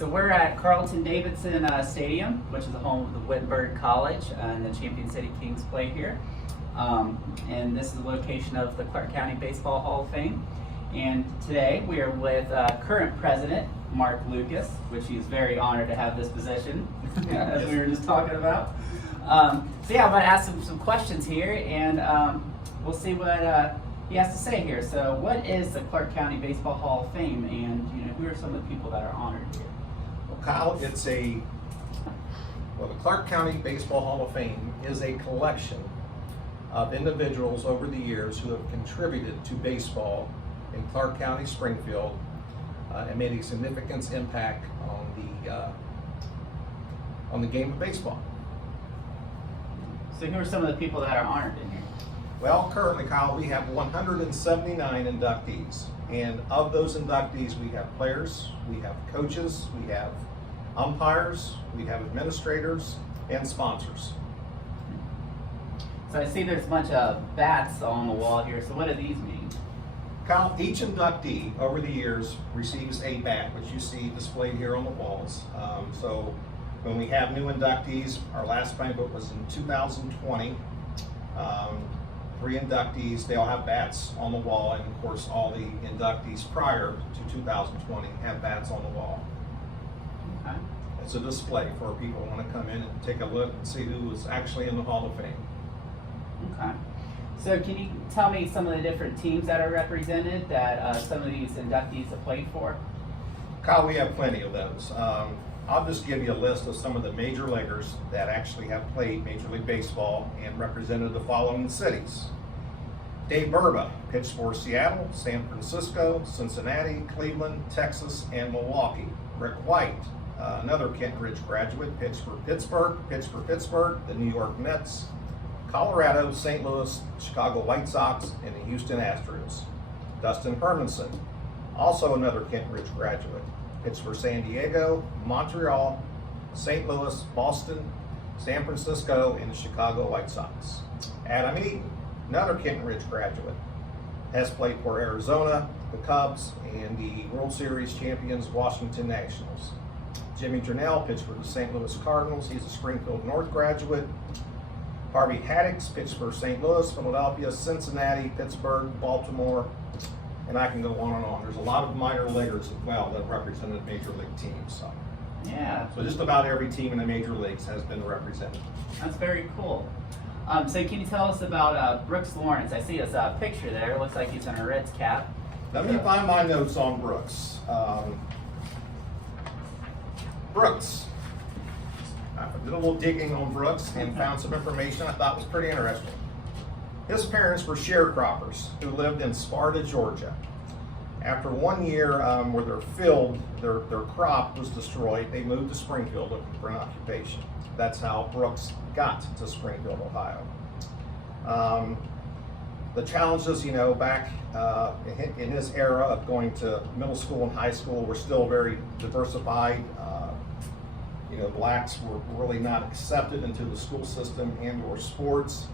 So we're at Carlton-Davidson Stadium, which is the home of the Wittenberg College, and the Champion City Kings play here. And this is the location of the Clark County Baseball Hall of Fame. And today we are with current president, Mark Lucas, which he is very honored to have this position, as we were just talking about. So yeah, I'm going to ask him some questions here, and we'll see what he has to say here. So what is the Clark County Baseball Hall of Fame, and who are some of the people that are honored here? Well, Kyle, the Clark County Baseball Hall of Fame is a collection of individuals over the years who have contributed to baseball in Clark County, Springfield, and made a significant impact on the game of baseball. So who are some of the people that are honored in here? Well, currently, Kyle, we have 179 inductees, and of those inductees, we have players, we have coaches, we have umpires, we have administrators, and sponsors. So I see there's a bunch of bats on the wall here, so what do these mean? Kyle, each inductee over the years receives a bat, which you see displayed here on the walls. So when we have new inductees, our last banquet was in 2020. 3 inductees, they all have bats on the wall, and of course all the inductees prior to 2020 have bats on the wall. Okay. It's a display for people who want to come in and take a look and see who is actually in the Hall of Fame. Okay. So can you tell me some of the different teams that are represented that some of these inductees have played for? Kyle, we have plenty of those. I'll just give you a list of some of the major leaguers that actually have played Major League Baseball and represented the following cities. Dave Burba pitched for Seattle, San Francisco, Cincinnati, Cleveland, Texas, and Milwaukee. Rick White, another Kenton Ridge graduate, pitched for Pittsburgh, the New York Mets, Colorado, St. Louis, Chicago White Sox, and the Houston Astros. Dustin Hermanson, also another Kenton Ridge graduate, pitched for San Diego, Montreal, St. Louis, Boston, San Francisco, and the Chicago White Sox. Adam Eaton, another Kenton Ridge graduate, has played for Arizona, the Cubs, and the World Series champions Washington Nationals. Jimmy Jernell pitched for the St. Louis Cardinals. He's a Springfield North graduate. Harvey Haddix pitched for St. Louis, Philadelphia, Cincinnati, Pittsburgh, Baltimore, and I can go on and on. There's a lot of minor leaguers as well that represented major league teams. So just about every team in the major leagues has been represented. That's very cool. So can you tell us about Brooks Lawrence? I see his picture there. It looks like he's in a Reds cap. Let me find my notes on Brooks. Brooks. I did a little digging on Brooks and found some information I thought was pretty interesting. His parents were sharecroppers who lived in Sparta, Georgia. After 1 year where their crop was destroyed, they moved to Springfield looking for an occupation. That's how Brooks got to Springfield, Ohio. The challenges, back in his era of going to middle school and high school were still very diversified. Blacks were really not accepted into the school system and or sports.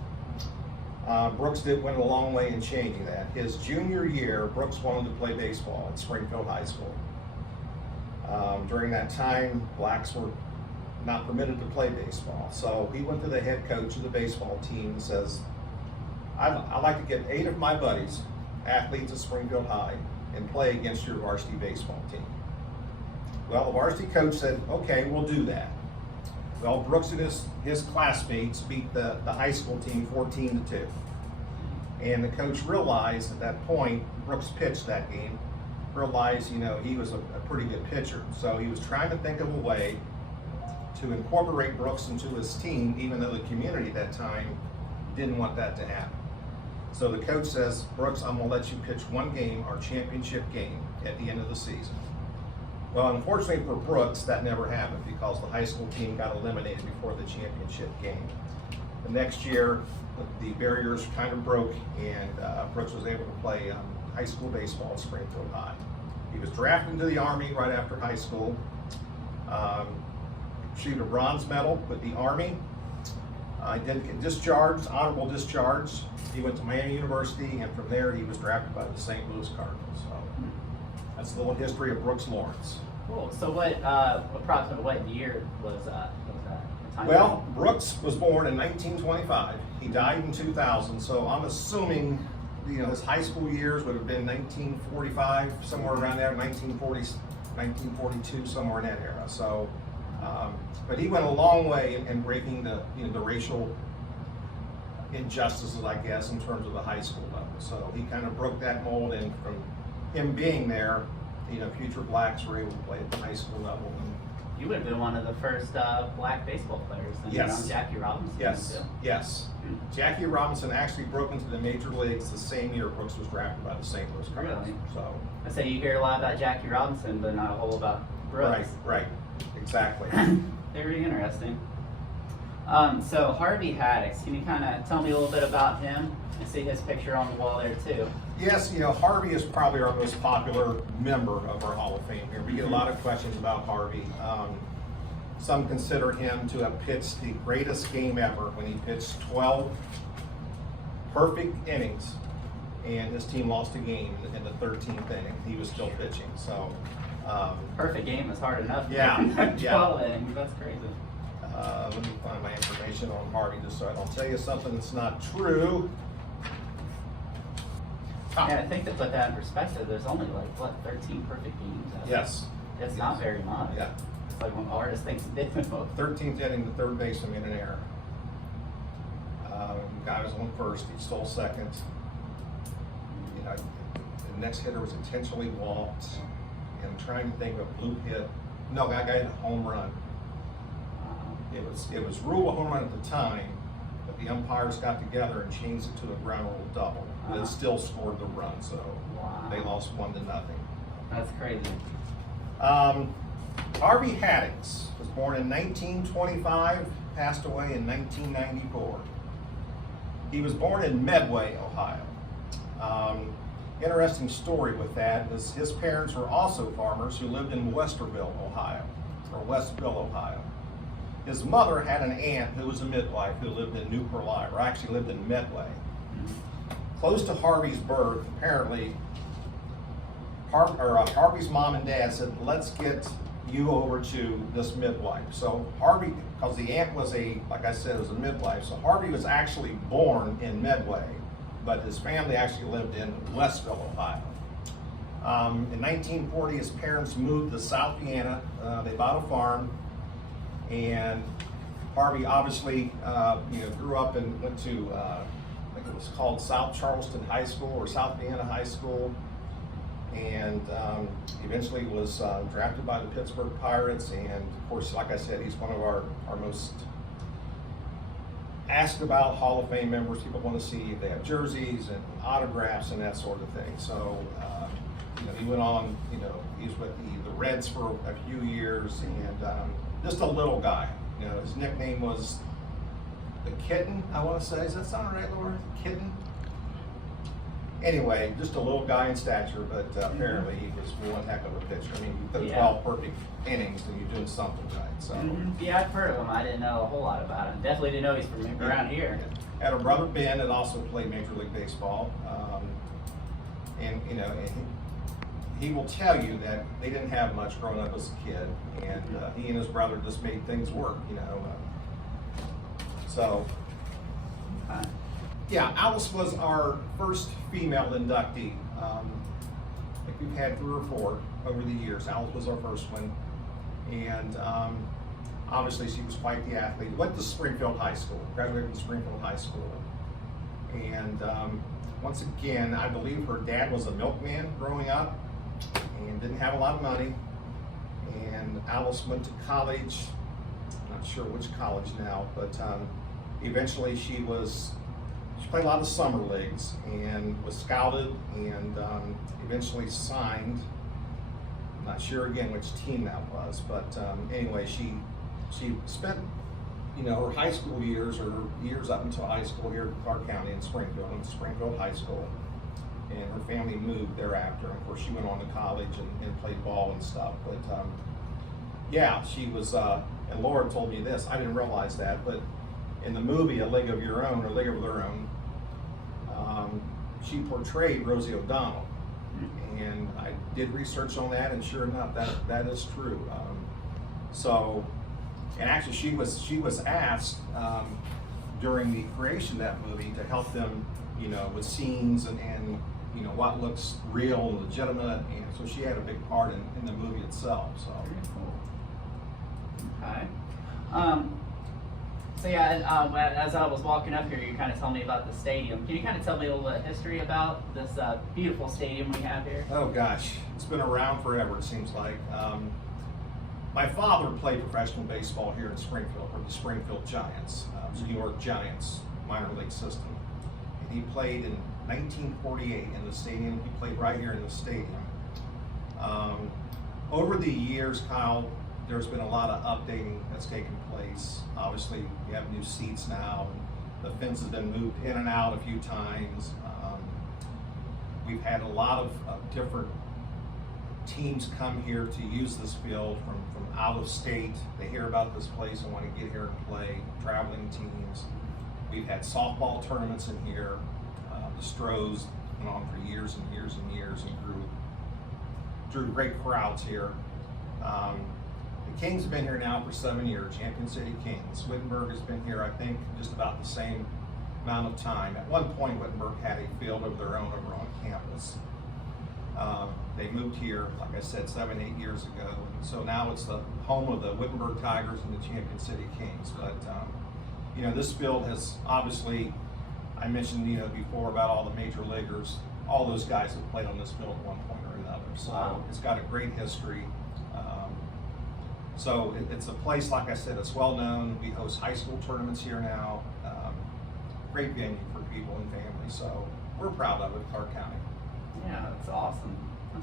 Brooks went a long way in changing that. His junior year, Brooks wanted to play baseball at Springfield High School. During that time, blacks were not permitted to play baseball. So he went to the head coach of the baseball team and says, I'd like to get 8 of my buddies, athletes at Springfield High, and play against your varsity baseball team. Well, the varsity coach said, okay, we'll do that. Well, Brooks and his classmates beat the high school team 14-2. And the coach realized at that point, Brooks pitched that game, realized, he was a pretty good pitcher. So he was trying to think of a way to incorporate Brooks into his team, even though the community at that time didn't want that to happen. So the coach says, Brooks, I'm gonna let you pitch one game, our championship game, at the end of the season. Well, unfortunately for Brooks, that never happened because the high school team got eliminated before the championship game. The next year, the barriers kind of broke, and Brooks was able to play high school baseball at Springfield High. He was drafted into the Army right after high school, received a bronze medal with the Army. He did get discharged, honorable discharge. He went to Miami University, and from there he was drafted by the St. Louis Cardinals. So that's a little history of Brooks Lawrence. Cool. So what, approximately what year was that? The time Well, frame? Brooks was born in 1925. He died in 2000, so I'm assuming, his high school years would have been 1945, somewhere around there, 1940, 1942, somewhere in that era. So, but he went a long way in breaking the racial injustices, I guess, in terms of the high school level. So he kind of broke that mold, and from him being there, future blacks were able to play at the high school level. And You would have been one of the first black baseball players. And, Yes. Jackie Robinson. yes, Too. yes. Jackie Robinson actually broke into the major leagues the same year Brooks was drafted by the St. Louis Cardinals. Really? So, I say you hear a lot about Jackie Robinson, but not a whole about Brooks. right, exactly. Very interesting. So Harvey Haddix, can you kind of tell me a little bit about him? I see his picture on the wall there too. Yes, Harvey is probably our most popular member of our Hall of Fame here. We get a lot of questions about Harvey. Some consider him to have pitched the greatest game ever when he pitched 12 perfect innings, and his team lost a game in the 13th inning. He was still pitching, so. Perfect game is hard enough. Yeah, 12 innings, that's crazy. Let me find my information on Harvey just so I don't tell you something that's not true. Yeah, I think to put that in perspective, there's only 13 perfect games. Yes. It's not very much. Yeah. It's like when artists think they do. 13th inning, the third baseman made an error. Guy was on first, he stole second. The next hitter was intentionally walked. And I'm trying to think of a blue hit. No, that guy had a home run. It was ruled a home run at the time, but the umpires got together and changed it to a ground rule double. But it still scored the run, so they lost 1-0. That's crazy. Harvey Haddix was born in 1925, passed away in 1994. He was born in Medway, Ohio. Interesting story with that is his parents were also farmers who lived in Westerville, Ohio, or Westville, Ohio. His mother had an aunt who was a midwife who lived in New Carlisle, or actually lived in Medway. Close to Harvey's birth, apparently, Harvey's mom and dad said, let's get you over to this midwife. So Harvey, because the aunt was like I said, was a midwife, so Harvey was actually born in Medway, but his family actually lived in Westville, Ohio. In 1940, his parents moved to South Vienna. They bought a farm, and Harvey obviously, grew up and went to, I think it was called South Charleston High School or South Vienna High School, and eventually was drafted by the Pittsburgh Pirates. And of course, like I said, he's one of our most asked about Hall of Fame members. People want to see if they have jerseys and autographs and that sort of thing. So, he went on, he was with the Reds for a few years, and just a little guy. His nickname was the Kitten, I want to say. Does that sound right, Laura? Kitten? Anyway, just a little guy in stature, but apparently he was one heck of a pitcher. I mean, you put 12 perfect innings and you're doing something right. So. Yeah, I've heard of him. I didn't know a whole lot about him. Definitely didn't know he's from around here. Had a brother Ben that also played Major League Baseball, and he will tell you that they didn't have much growing up as a kid, and he and his brother just made things work. So. Yeah, Alice was our first female inductee. I think we've had 3 or 4 over the years. Alice was our first one, and obviously she was quite the athlete. Went to Springfield High School, graduated from Springfield High School, and once again, I believe her dad was a milkman growing up and didn't have a lot of money. And Alice went to college. I'm not sure which college now, but eventually she played a lot of summer leagues and was scouted and eventually signed. I'm not sure again which team that was, but anyway, she spent her high school years, or years up until high school here in Clark County in Springfield, in Springfield High School, and her family moved thereafter. Of course, she went on to college and played ball and stuff. But yeah, she was. And Laura told me this. I didn't realize that, but in the movie A League of Your Own, or League of Their Own, she portrayed Rosie O'Donnell, And I did research on that, and sure enough, that is true. And actually, she was asked during the creation of that movie to help them, with scenes and what looks real and legitimate, and so she had a big part in the movie itself. So. Very cool. Okay. So yeah, as I was walking up here, you kind of told me about the stadium. Can you kind of tell me a little bit of history about this beautiful stadium we have here? Oh gosh, it's been around forever, it seems like. My father played professional baseball here in Springfield for the Springfield Giants. It was the New York Giants minor league system. And he played in 1948 in the stadium. He played right here in the stadium. Over the years, Kyle, there's been a lot of updating that's taken place. Obviously, we have new seats now. The fence has been moved in and out a few times. We've had a lot of different teams come here to use this field from out of state. They hear about this place and want to get here and play, traveling teams. We've had softball tournaments in here. The Stros went on for years and years and years and drew great crowds here. The Kings have been here now for 7 years, Champion City Kings. Wittenberg has been here, I think, just about the same amount of time. At one point, Wittenberg had a field of their own over on campus. They moved here, like I said, 7, 8 years ago. So now it's the home of the Wittenberg Tigers and the Champion City Kings. But, this field has obviously, I mentioned, before about all the major leaguers, all those guys have played on this field at one point or another. So wow. It's got a great history. It's a place, like I said, it's well known. We host high school tournaments here now. Great venue for people and families. So we're proud of it, Clark County. Yeah, that's awesome.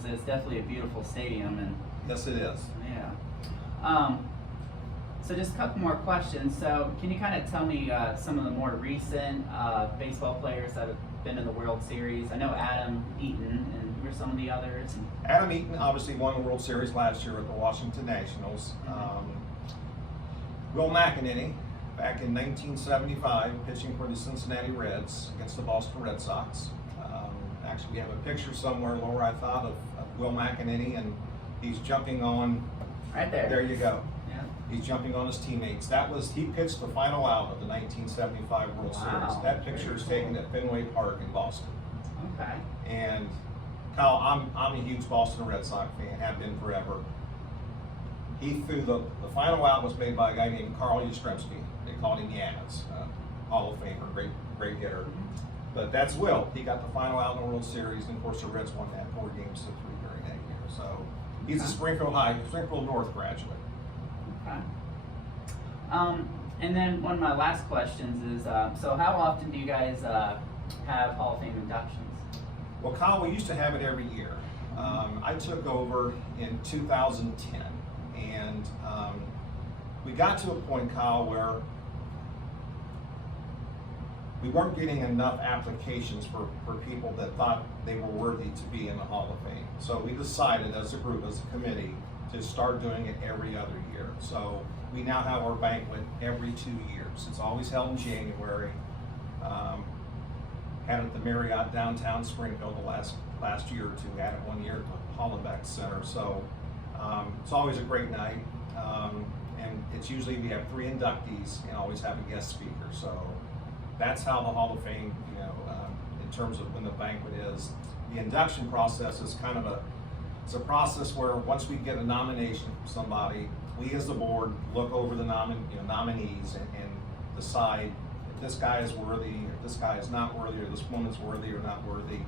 It's definitely a beautiful stadium, and yes, it is. Yeah. So just a couple more questions. So can you kind of tell me some of the more recent baseball players that have been in the World Series? I know Adam Eaton, and who are some of the others? Adam Eaton obviously won the World Series last year with the Washington Nationals. Will McEnany, back in 1975, pitching for the Cincinnati Reds against the Boston Red Sox. Actually, we have a picture somewhere, Laura, I thought, of Will McEnany, and he's jumping on. Right there. There you go. Yeah. He's jumping on his teammates. He pitched the final out of the 1975 World Series. That picture is taken at Fenway Park in Boston. Okay. And Kyle, I'm a huge Boston Red Sox fan, have been forever. He threw the final out was made by a guy named Carl Yastrzemski. They called him Yaz, Hall of Famer, great hitter. But that's Will. He got the final out in the World Series, and of course the Reds won that 4 games to 3 during that year. So he's a Springfield North graduate. Okay. And then one of my last questions is, so how often do you guys have Hall of Fame inductions? Well, Kyle, we used to have it every year. I took over in 2010, and we got to a point, Kyle, where we weren't getting enough applications for people that thought they were worthy to be in the Hall of Fame. So we decided as a group, as a committee, to start doing it every other year. So we now have our banquet every 2 years. It's always held in January. Had it at the Marriott downtown Springfield the last year or two. Had it 1 year at the Hollenbeck Center. So it's always a great night. And it's usually we have 3 inductees and always have a guest speaker. So that's how the Hall of Fame, in terms of when the banquet is. The induction process is kind of it's a process where once we get a nomination from somebody, we as the board look over the nominees and decide if this guy is worthy, if this guy is not worthy, or this woman's worthy or not worthy.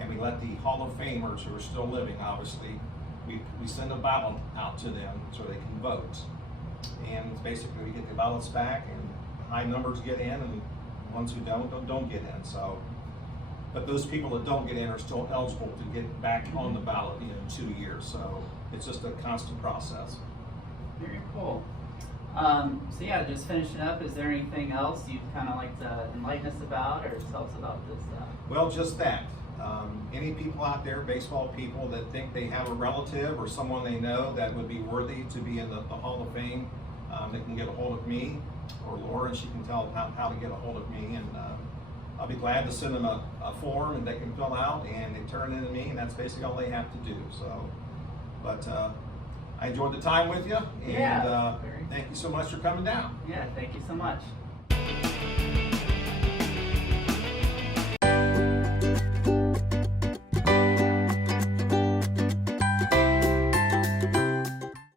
And we let the Hall of Famers who are still living, obviously, we send a ballot out to them so they can vote. And basically we get the ballots back, and high numbers get in, and ones who don't get in. So, but those people that don't get in are still eligible to get back on the ballot in 2 years. So it's just a constant process. Very cool. So yeah, just finishing up, is there anything else you'd kind of like to enlighten us about or tell us about this? Well, just that. Any people out there, baseball people, that think they have a relative or someone they know that would be worthy to be in the Hall of Fame, they can get a hold of me or Laura, and she can tell them how to get a hold of me, and I'll be glad to send them a form and they can fill out and they turn it in to me, and that's basically all they have to do. So, but I enjoyed the time with you, and Yeah, thank you so much for coming down. Yeah, thank you so much.